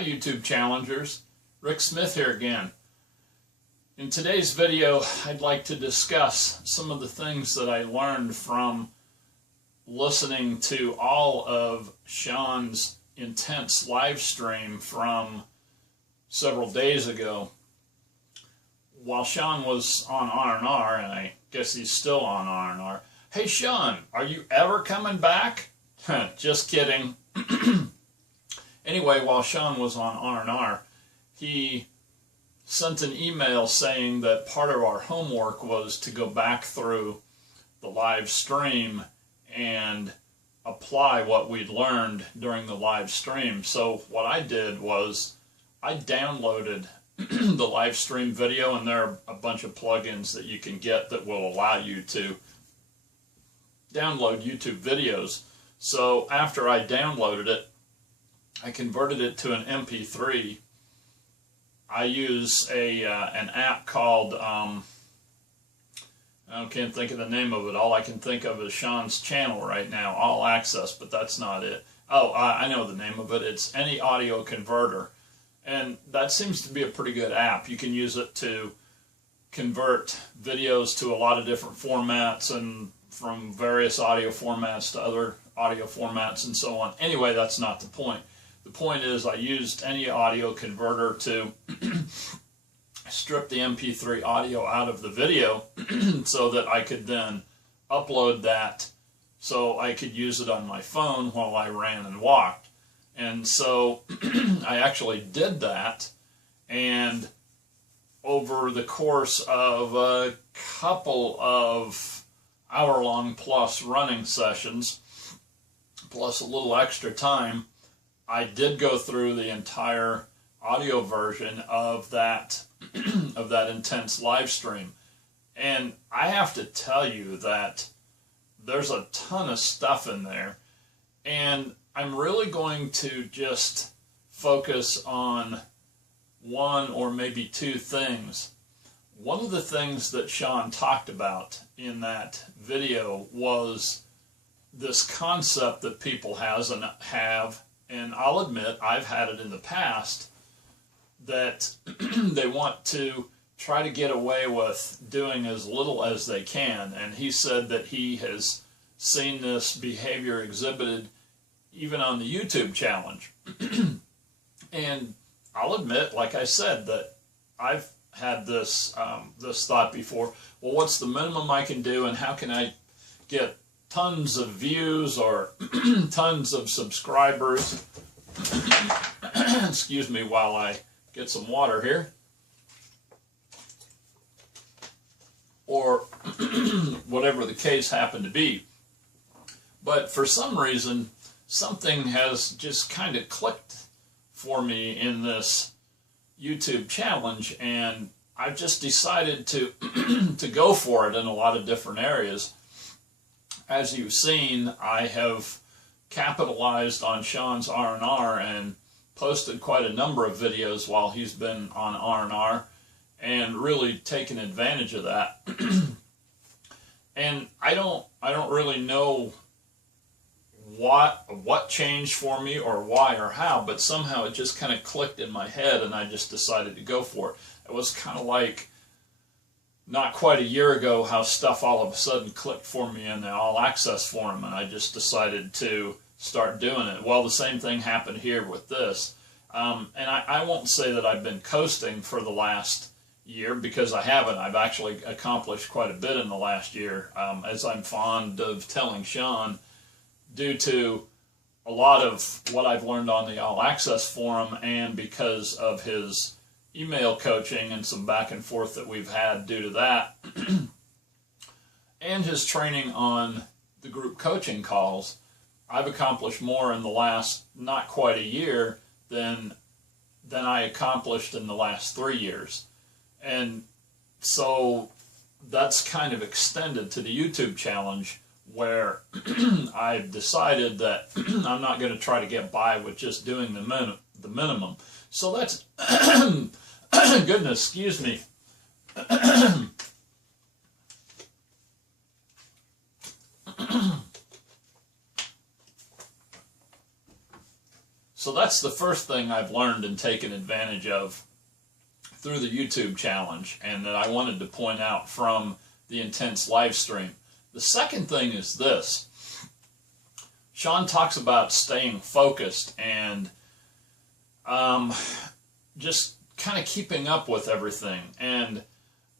Hi YouTube challengers, Rick Smith here again. In today's video I'd like to discuss some of the things that I learned from listening to all of Sean's intense live stream from several days ago. While Sean was on R&R, and I guess he's still on R&R, hey Sean, are you ever coming back? Just kidding. Anyway, while Sean was on R&R, he sent an email saying that part of our homework was to go back through the live stream and apply what we'd learned during the live stream. So what I did was I downloaded the live stream video, and there are a bunch of plugins that you can get that will allow you to download YouTube videos. So after I downloaded it, I converted it to an MP3. I use an app called, I can't think of the name of it. All I can think of is Sean's channel right now, All Access, but that's not it. Oh, I know the name of it. It's Any Audio Converter. And that seems to be a pretty good app. You can use it to convert videos to a lot of different formats, and from various audio formats to other audio formats and so on. Anyway, that's not the point. The point is I used Any Audio Converter to strip the MP3 audio out of the video so that I could then upload that so I could use it on my phone while I ran and walked. And so I actually did that, and over the course of a couple of hour-long plus running sessions, plus a little extra time, I did go through the entire audio version of that intense live stream. And I have to tell you that there's a ton of stuff in there, and I'm really going to just focus on one or maybe two things. One of the things that Sean talked about in that video was this concept that people have, and I'll admit I've had it in the past, that they want to try to get away with doing as little as they can. And he said that he has seen this behavior exhibited even on the YouTube challenge. And I'll admit, like I said, that I've had this this thought before. Well, what's the minimum I can do, and how can I get tons of views or tons of subscribers? Excuse me while I get some water here. Or whatever the case happened to be. But for some reason, something has just kind of clicked for me in this YouTube challenge, and I've just decided to to go for it in a lot of different areas. As you've seen, I have capitalized on Sean's R&R and posted quite a number of videos while he's been on R&R, and really taken advantage of that. And I don't really know what changed for me or why or how, but somehow it just kind of clicked in my head, and I just decided to go for it. It was kind of like not quite a year ago how stuff all of a sudden clicked for me in the All Access forum, and I just decided to start doing it. Well, the same thing happened here with this. And I won't say that I've been coasting for the last year, because I haven't. I've actually accomplished quite a bit in the last year, as I'm fond of telling Sean, due to a lot of what I've learned on the All Access forum, and because of his email coaching and some back and forth that we've had due to that, and his training on the group coaching calls. I've accomplished more in the last not quite a year than I accomplished in the last 3 years. And so that's kind of extended to the YouTube challenge, where I've decided that I'm not going to try to get by with just doing the minimum. So that's, goodness, excuse me. So that's the first thing I've learned and taken advantage of through the YouTube challenge, and that I wanted to point out from the intense live stream. The second thing is this. Sean talks about staying focused and just kind of keeping up with everything. And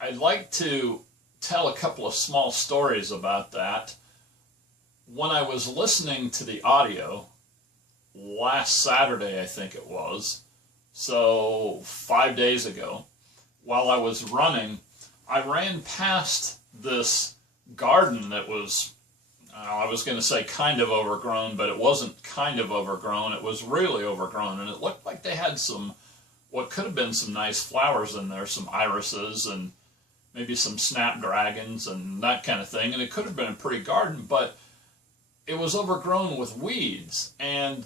I'd like to tell a couple of small stories about that. When I was listening to the audio last Saturday, I think it was, so 5 days ago, while I was running, I ran past this garden that was, I was going to say kind of overgrown, but it wasn't kind of overgrown. It was really overgrown, and it looked like they had some, what could have been some nice flowers in there, some irises and maybe some snapdragons and that kind of thing, and it could have been a pretty garden, but it was overgrown with weeds. And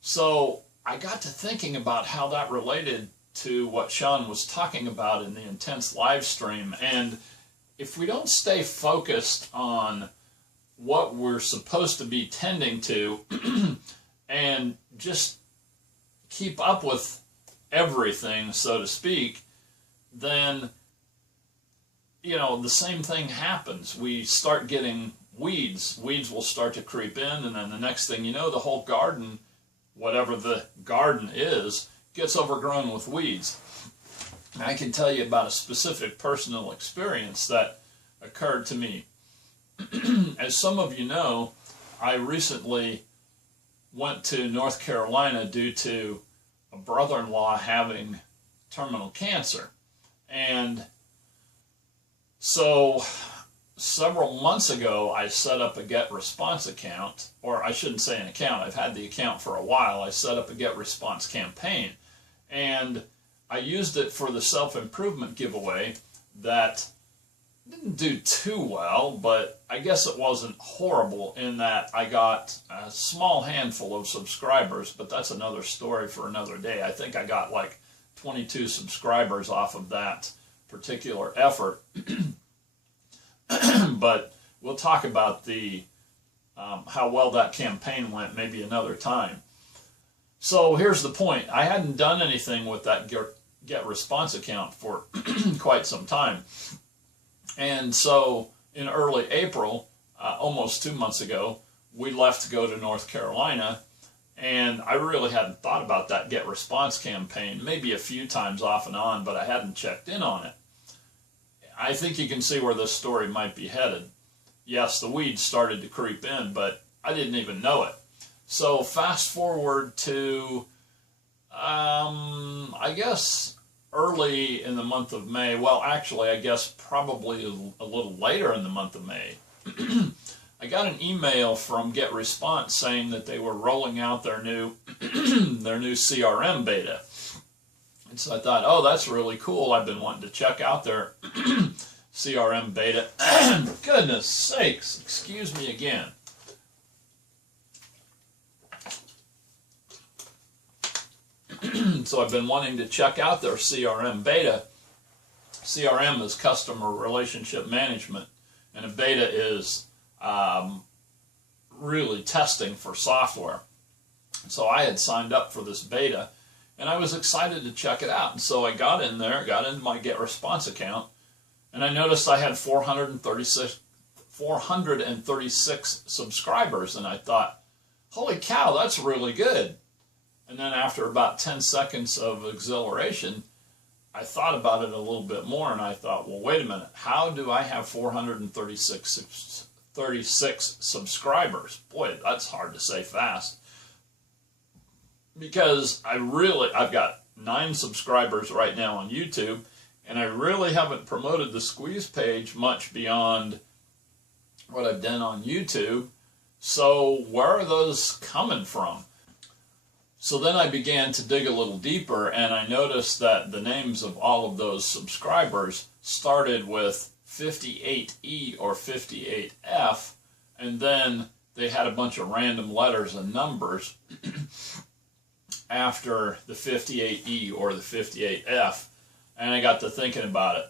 so I got to thinking about how that related to what Sean was talking about in the intense live stream. And if we don't stay focused on what we're supposed to be tending to and just keep up with everything, so to speak, then, you know, the same thing happens. We start getting weeds. Weeds will start to creep in, and then the next thing you know, the whole garden, whatever the garden is, gets overgrown with weeds. And I can tell you about a specific personal experience that occurred to me. As some of you know, I recently went to North Carolina due to a brother-in-law having terminal cancer. And so several months ago, I set up a Get Response account, or I shouldn't say an account, I've had the account for a while. I set up a Get Response campaign, and I used it for the self-improvement giveaway that didn't do too well, but I guess it wasn't horrible in that I got a small handful of subscribers, but that's another story for another day. I think I got like 22 subscribers off of that particular effort. But we'll talk about the how well that campaign went maybe another time. So here's the point. I hadn't done anything with that Get Response account for quite some time. And so in early April, almost 2 months ago, we left to go to North Carolina, and I really hadn't thought about that Get Response campaign, maybe a few times off and on, but I hadn't checked in on it. I think you can see where this story might be headed. Yes, the weeds started to creep in, but I didn't even know it. So fast forward to, I guess, early in the month of May. Well, actually, I guess probably a little later in the month of May. I got an email from Get Response saying that they were rolling out their new their new CRM beta. And so I thought, oh, that's really cool. I've been wanting to check out their CRM beta. Goodness sakes, excuse me again. So I've been wanting to check out their CRM beta. CRM is Customer Relationship Management, and a beta is really testing for software. So I had signed up for this beta, and I was excited to check it out. And so I got in there, got into my Get Response account, and I noticed I had 436 subscribers, and I thought, holy cow, that's really good. And then after about 10 seconds of exhilaration, I thought about it a little bit more, and I thought, well, wait a minute. How do I have 436 subscribers? Boy, that's hard to say fast. Because I've got 9 subscribers right now on YouTube, and I really haven't promoted the Squeeze page much beyond what I've done on YouTube. So where are those coming from? So then I began to dig a little deeper, and I noticed that the names of all of those subscribers started with 58E or 58F, and then they had a bunch of random letters and numbers after the 58E or the 58F, and I got to thinking about it.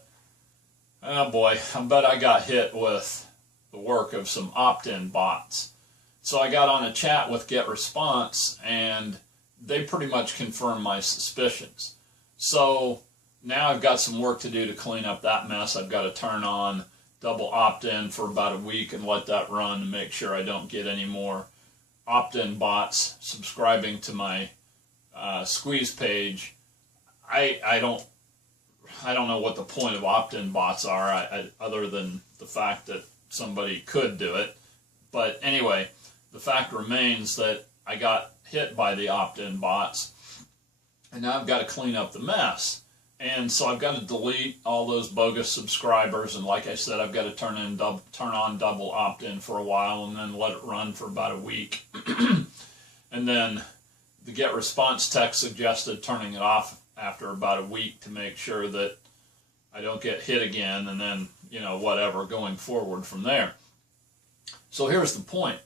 Oh boy, I bet I got hit with the work of some opt-in bots. So I got on a chat with Get Response, and they pretty much confirm my suspicions. So now I've got some work to do to clean up that mess. I've got to turn on double opt-in for about a week and let that run to make sure I don't get any more opt-in bots subscribing to my squeeze page. I don't know what the point of opt-in bots are, other than the fact that somebody could do it. But anyway, the fact remains that I got hit by the opt-in bots, and now I've got to clean up the mess. And so I've got to delete all those bogus subscribers, and like I said, I've got to turn on double opt-in for a while and then let it run for about a week. And then the get response text suggested turning it off after about a week to make sure that I don't get hit again, and then, you know, whatever, going forward from there. So here's the point.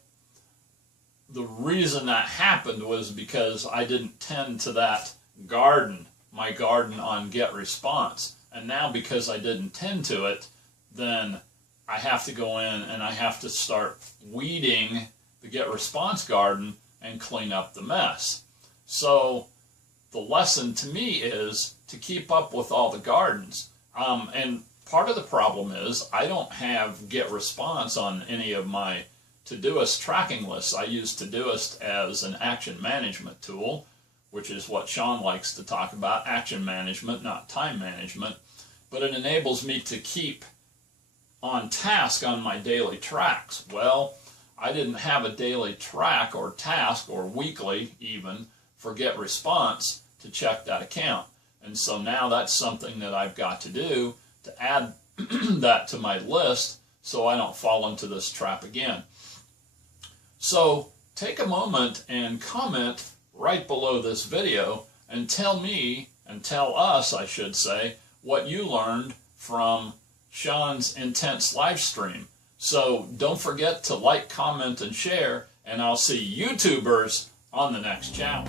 The reason that happened was because I didn't tend to that garden, my garden on get response. And now because I didn't tend to it, then I have to go in and I have to start weeding the get response garden and clean up the mess. So the lesson to me is to keep up with all the gardens. And part of the problem is I don't have get response on any of my Todoist tracking lists. I use Todoist as an action management tool, which is what Sean likes to talk about, action management, not time management. But it enables me to keep on task on my daily tracks. Well, I didn't have a daily track or task or weekly even for get response to check that account. And so now that's something that I've got to do to add that to my list so I don't fall into this trap again. So take a moment and comment right below this video and tell me, and tell us, I should say, what you learned from Sean's intense live stream. So don't forget to like, comment, and share, and I'll see YouTubers on the next channel.